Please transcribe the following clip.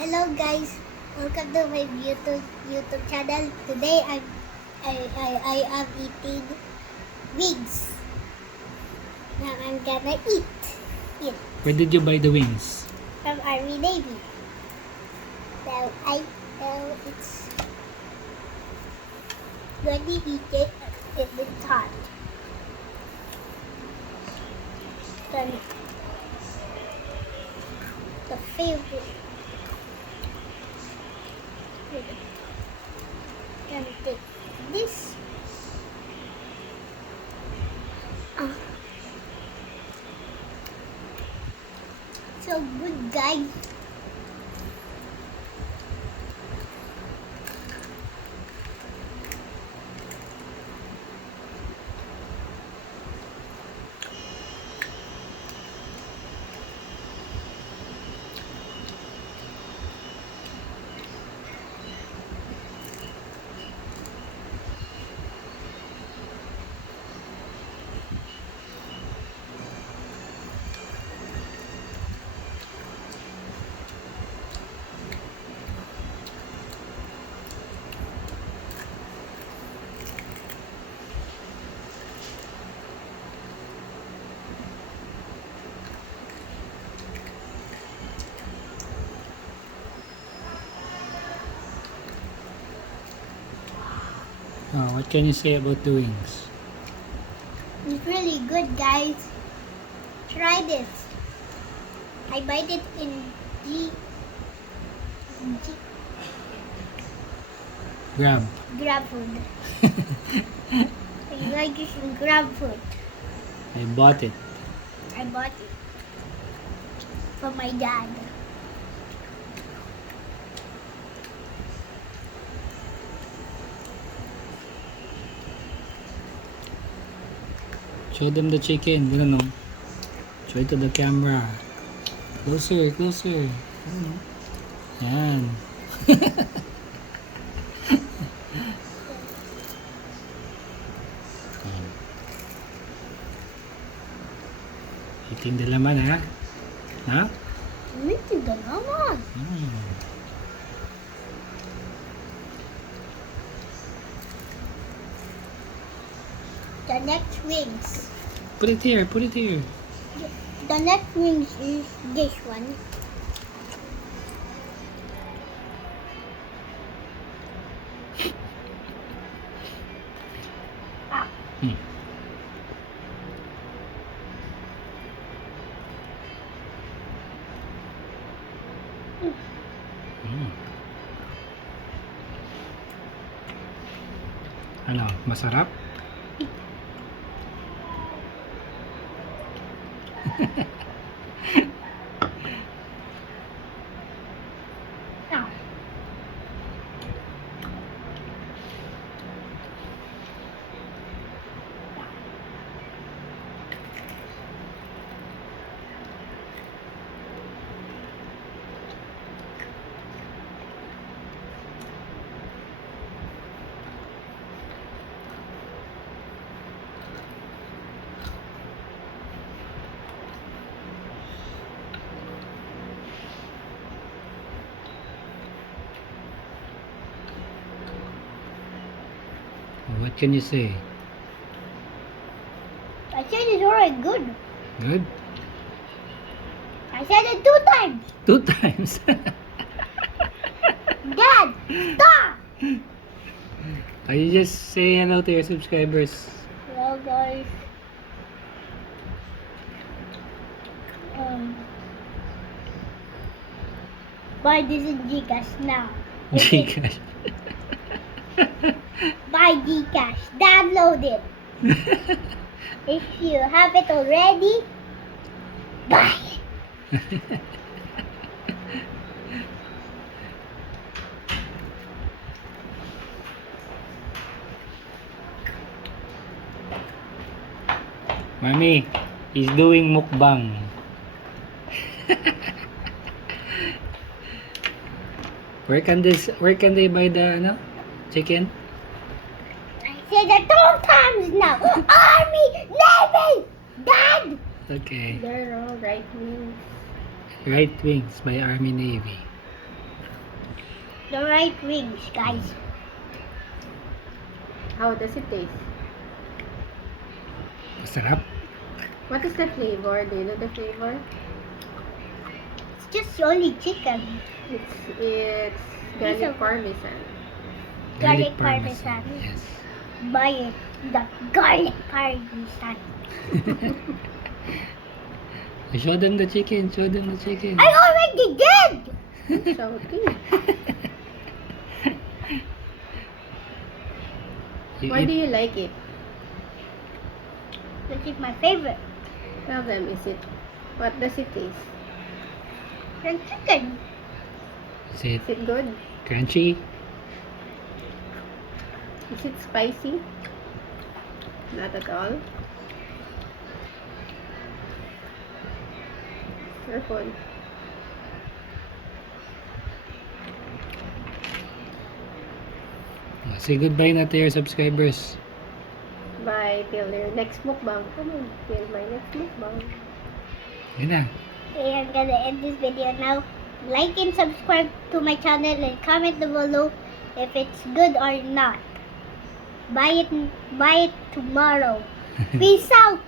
Hello guys, welcome to my YouTube channel. Today I am eating wings. Now I'm gonna eat it Where did you buy the wings? from Army Navy. It's gonna eat it in the hot. Then the favorite. Gonna take this. So good, guys. What can you say about the wings? It's really good, guys. Try this. I buy it in Grab. Grab food. I like this in Grab food. I bought it. I bought it for my dad. Show them the chicken. Ganun, no? Show it to the camera. Closer, closer. Yan. Eating the laman, ha? Ha? Ito the naman. The next wings. Put it here, put it here. The next wings is this one. Hmm. Ano, masarap? Now, What can you say? I said it's already good. Good? I said it 2 times. 2 times. Dad, stop! Can you just say hello to your subscribers? Well, guys. Buy this in Gcash now. Gcash. Buy Gcash. Download it. If you have it already, buy it. Mami, he's doing mukbang. Where can they buy the chicken? I said it 2 times now. Army, Navy, Dad. Okay. They're all right wings. Right Wings by Army Navy. the right wings, guys. How does it taste? Masarap. What is the flavor? Do you know the flavor? It's just only chicken. It's garlic Piece of- parmesan. Garlic parmesan. Yes. Buy it, the garlic parmesan. Show them the chicken. Show them the chicken. I already did. Shouting. Why do you like it? This is my favorite. Tell them, what does it taste? The chicken. Is it Is it good? crunchy? Is it spicy? Not at all. Careful. Say goodbye na to your subscribers. Bye till your next mukbang. Come on, till my next mukbang. Yun na. Okay, I'm gonna end this video now. Like and subscribe to my channel and comment down below if it's good or not. Buy it tomorrow. Peace out.